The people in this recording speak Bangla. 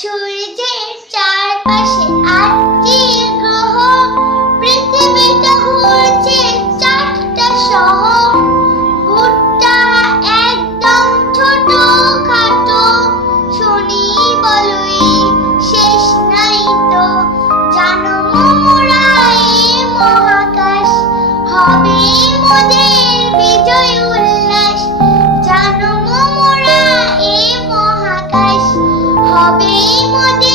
সূর্যের চারপাশে ৮টি গ্রহ, পৃথিবীটা ঘুরছে ৪টা সহ। ভুট্টা একদম ছোট খাটো, শুনি বলই শেষ নাই তো। জানো মোরা এই মহাকাশ হবে মোদের বিজয় উল্লাস। জানো মোরা এই মহাকাশ হবে মোদের